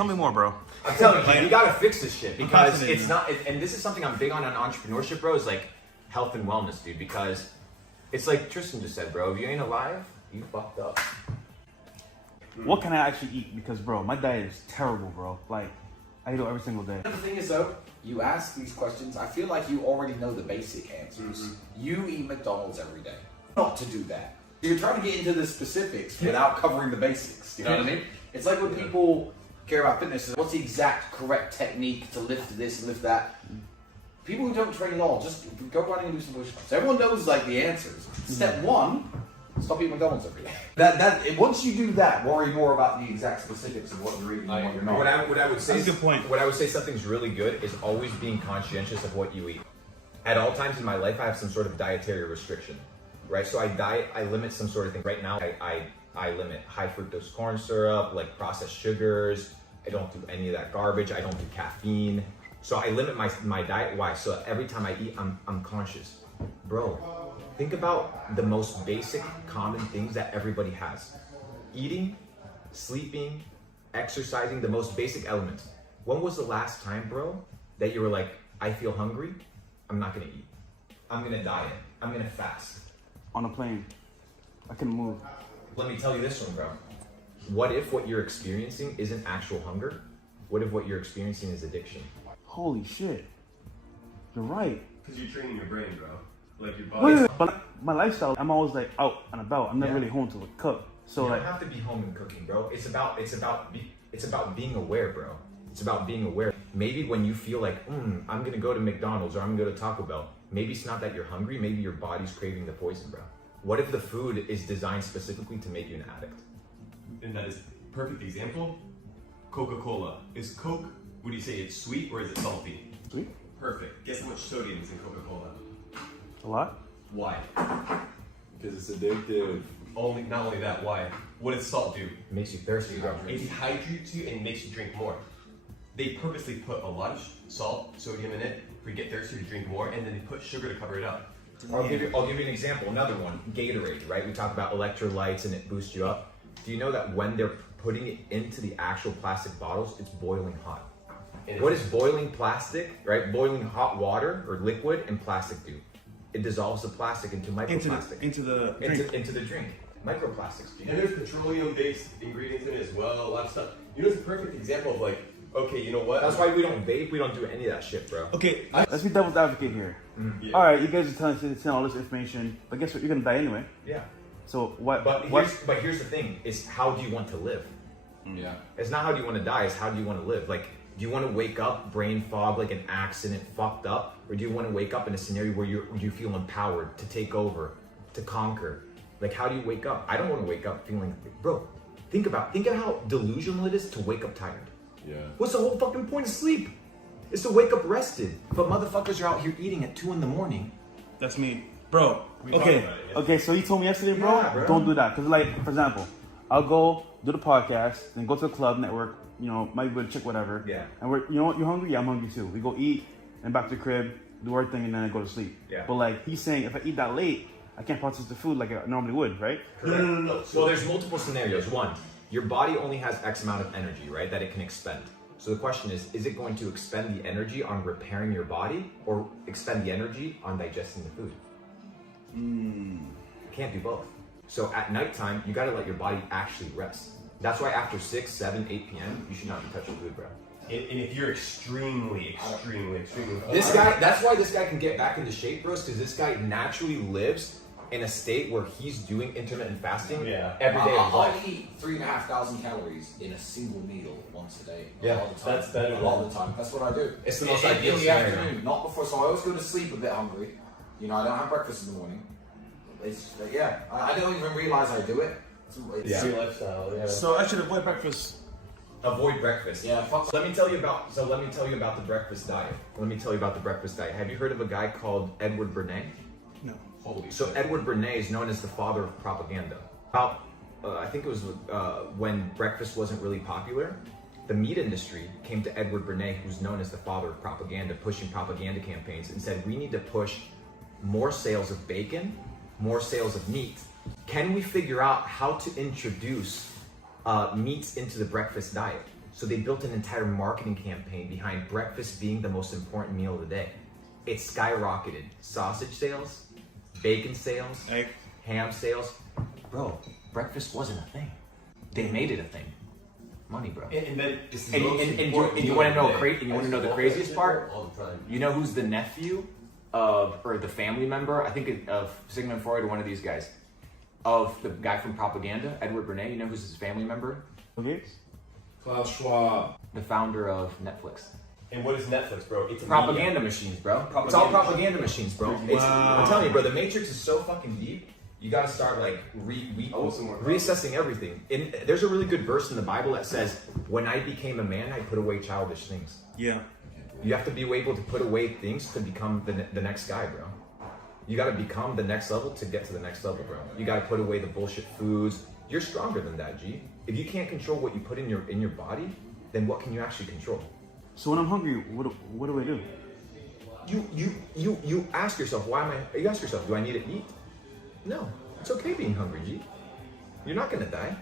Tell me more, bro. I'm telling you, you gotta fix this shit because it's not. And this is something I'm big on entrepreneurship, bro. Is like health and wellness, dude. Because it's like Tristan just said, bro. If you ain't alive, you fucked up. What can I actually eat? Because, bro, my diet is terrible, bro. Like, I eat it every single day. The thing is, though, you ask these questions, I feel like you already know the basic answers. You eat McDonald's every day. Not to do that. You're trying to get into the specifics without covering the basics. You know what I mean? It's like when people care about fitness, what's the exact correct technique to lift this, lift that? People who don't train at all, just go running and do some push-ups. Everyone knows like the answers. Step one, stop eating McDonald's every day. Once you do that, worry more about the exact specifics of what you're eating and what you're not. What I would say, That's a good point. What I would say something's really good is always being conscientious of what you eat. At all times in my life, I have some sort of dietary restriction, right? So I limit some sort of thing. Right now, I limit high fructose corn syrup, like processed sugars. I don't do any of that garbage. I don't do caffeine. So I limit my diet. Why? So every time I eat, I'm conscious. Bro, think about the most basic common things that everybody has. Eating, sleeping, exercising, the most basic elements. When was the last time, bro, that you were like, I feel hungry, I'm not gonna eat. I'm gonna diet, I'm gonna fast. On a plane, I couldn't move. Let me tell you this one, bro. What if what you're experiencing isn't actual hunger? What if what you're experiencing is addiction? Holy shit. You're right. Because you're training your brain, bro. Like your body. But my lifestyle, I'm always like out and about. I'm never really home to like, cook. So You like, don't have to be home and cooking, bro. It's about being aware, bro. It's about being aware. Maybe when you feel like, I'm gonna go to McDonald's or I'm gonna go to Taco Bell, maybe it's not that you're hungry, maybe your body's craving the poison, bro. What if the food is designed specifically to make you an addict? And that is a perfect example. Coca-Cola. Is Coke, would you say it's sweet or is it salty? sweet, Perfect. Guess how much sodium is in Coca-Cola? a lot. Why? Because it's addictive. Not only that, why? What does salt do? It makes you thirsty, bro. It dehydrates you and makes you drink more. They purposely put a lot of salt, sodium in it for you to get thirsty to drink more, and then they put sugar to cover it up. I'll give you an example. Another one, Gatorade, right? We talk about electrolytes and it boosts you up. Do you know that when they're putting it into the actual plastic bottles, it's boiling hot? And What is boiling plastic, right? Boiling hot water or liquid and plastic do? It dissolves the plastic into microplastic. Into the drink. Into the drink. Microplastics. And there's petroleum-based ingredients in it as well, a lot of stuff. You know, it's a perfect example of like, okay, you know what? That's why we don't vape. We don't do any of that shit, bro. Okay, let's be devil's advocate here. Yeah. All right, you guys are telling all this information, but guess what? You're gonna die anyway. Yeah. So what? But here's the thing: is how do you want to live? Yeah. It's not how do you want to die. It's how do you want to live? Like, do you want to wake up brain fog, like an accident, fucked up, or do you want to wake up in a scenario where you feel empowered to take over, to conquer? Like, how do you wake up? I don't want to wake up feeling, bro. Think of how delusional it is to wake up tired. Yeah. What's the whole fucking point of sleep? It's to wake up rested. But motherfuckers are out here eating at 2 a.m. That's me, bro. We talked about it, yeah. Okay. So you told me yesterday, bro. Yeah, bro. Don't do that, cause like, for example, I'll go do the podcast, then go to the club network. You know, might be with a chick, whatever. Yeah. And you know what? You're hungry? Yeah, I'm hungry too. We go eat, and back to the crib, do our thing, and then I go to sleep. Yeah. But like he's saying, if I eat that late, I can't process the food like I normally would, right? No. Well, there's multiple scenarios. One, your body only has X amount of energy, right, that it can expend. So the question is it going to expend the energy on repairing your body or expend the energy on digesting the food? You can't do both. So at nighttime, you gotta let your body actually rest. That's why after 6, 7, 8 p.m., you should not be touching food, bro. And if you're extremely This guy, that's why this guy can get back into shape, bros, because this guy naturally lives in a state where he's doing intermittent fasting every day of his I life. eat 3,500 calories in a single meal once a day. Yeah, a lot of the time. that's better A lot of the time. That's what I do. It's the most in ideal the scenario. afternoon, not before. So I always go to sleep a bit hungry. You know, I don't have breakfast in the morning. It's I don't even realize I do it. It's your lifestyle. Yeah. So I should avoid breakfast. Avoid breakfast. Yeah, fuck. So let me tell you about the breakfast diet. Have you heard of a guy called Edward Bernays? No. Holy So shit. Edward Bernays is known as the father of propaganda. I think it was when breakfast wasn't really popular, the meat industry came to Edward Bernays, who's known as the father of propaganda, pushing propaganda campaigns, and said, we need to push more sales of bacon, more sales of meat. Can we figure out how to introduce meats into the breakfast diet? So they built an entire marketing campaign behind breakfast being the most important meal of the day. It skyrocketed. Sausage sales, bacon sales, Egg. ham sales. Bro, breakfast wasn't a thing. They made it a thing. Money, bro. And then it's the And most you important want to meal know of the day. and you want to know the I craziest just part? all the time. You know who's the nephew of, or the family member, I think of Sigmund Freud or one of these guys, of the guy from Propaganda, Edward Bernays. You know who's his family member? Okay. Klaus Schwab. The founder of Netflix. And what is Netflix, bro? It's a Propaganda machines, bro. It's all propaganda machines, bro. It's, Wow. I'm telling you, bro, the Matrix is so fucking deep. You gotta start like reassessing everything. And there's a really good verse in the Bible that says, "When I became a man, I put away childish things." Yeah. You have to be able to put away things to become the next guy, bro. You gotta become the next level to get to the next level, bro. You gotta put away the bullshit foods. You're stronger than that, G. If you can't control what you put in your body, then what can you actually control? So when I'm hungry, what do I do? You ask yourself, you ask yourself, do I need to eat? No. It's okay being hungry, G. You're not gonna die.